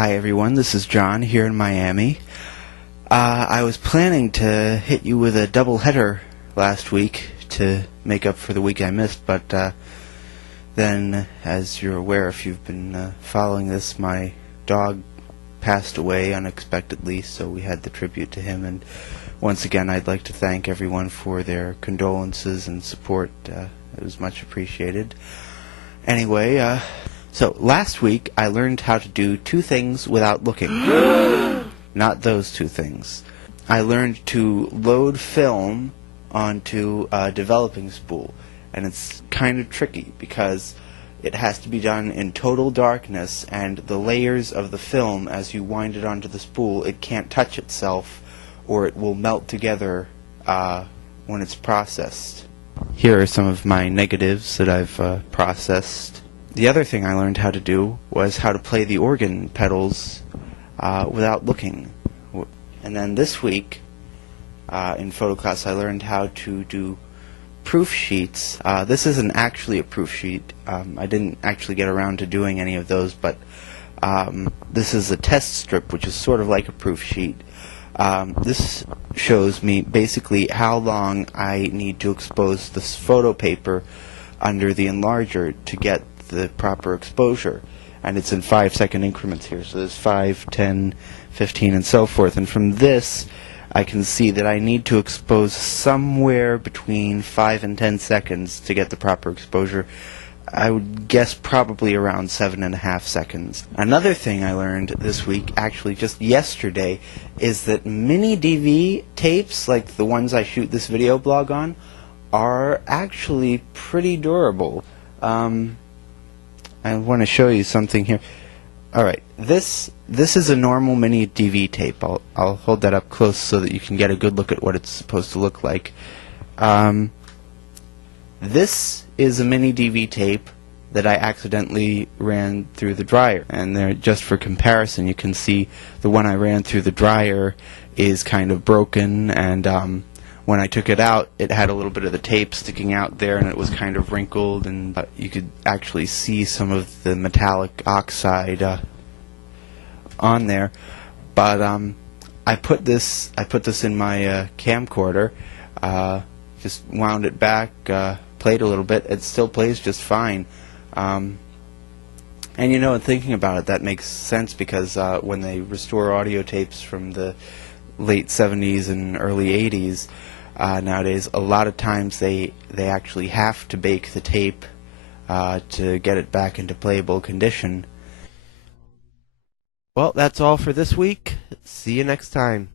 Hi everyone, this is John here in Miami. I was planning to hit you with a double header last week to make up for the week I missed, but then, as you're aware if you've been following this, my dog passed away unexpectedly, so we had the tribute to him, and once again I'd like to thank everyone for their condolences and support. It was much appreciated. Anyway, so last week I learned how to do two things without looking. Not those two things. I learned to load film onto a developing spool, and it's kind of tricky because it has to be done in total darkness, and the layers of the film, as you wind it onto the spool, it can't touch itself or it will melt together when it's processed. Here are some of my negatives that I've processed. The other thing I learned how to do was how to play the organ pedals without looking. And then this week in photo class I learned how to do proof sheets. This isn't actually a proof sheet. I didn't actually get around to doing any of those, but this is a test strip, which is sort of like a proof sheet. This shows me basically how long I need to expose this photo paper under the enlarger to get the proper exposure, and it's in 5-second increments here, so there's 5, 10, 15, and so forth, and from this I can see that I need to expose somewhere between 5 and 10 seconds to get the proper exposure. I would guess probably around 7.5 seconds. Another thing I learned this week, actually just yesterday, is that mini DV tapes, like the ones I shoot this video blog on, are actually pretty durable. I want to show you something here. Alright, this is a normal mini DV tape. I'll hold that up close so that you can get a good look at what it's supposed to look like. This is a mini DV tape that I accidentally ran through the dryer, and there, just for comparison, you can see the one I ran through the dryer is kind of broken, and when I took it out, it had a little bit of the tape sticking out there, and it was kind of wrinkled, and you could actually see some of the metallic oxide on there. But I put this in my camcorder, just wound it back, played a little bit. It still plays just fine. And you know, thinking about it, that makes sense, because when they restore audio tapes from the late 70s and early 80s, nowadays, a lot of times they actually have to bake the tape to get it back into playable condition. Well, that's all for this week. See you next time.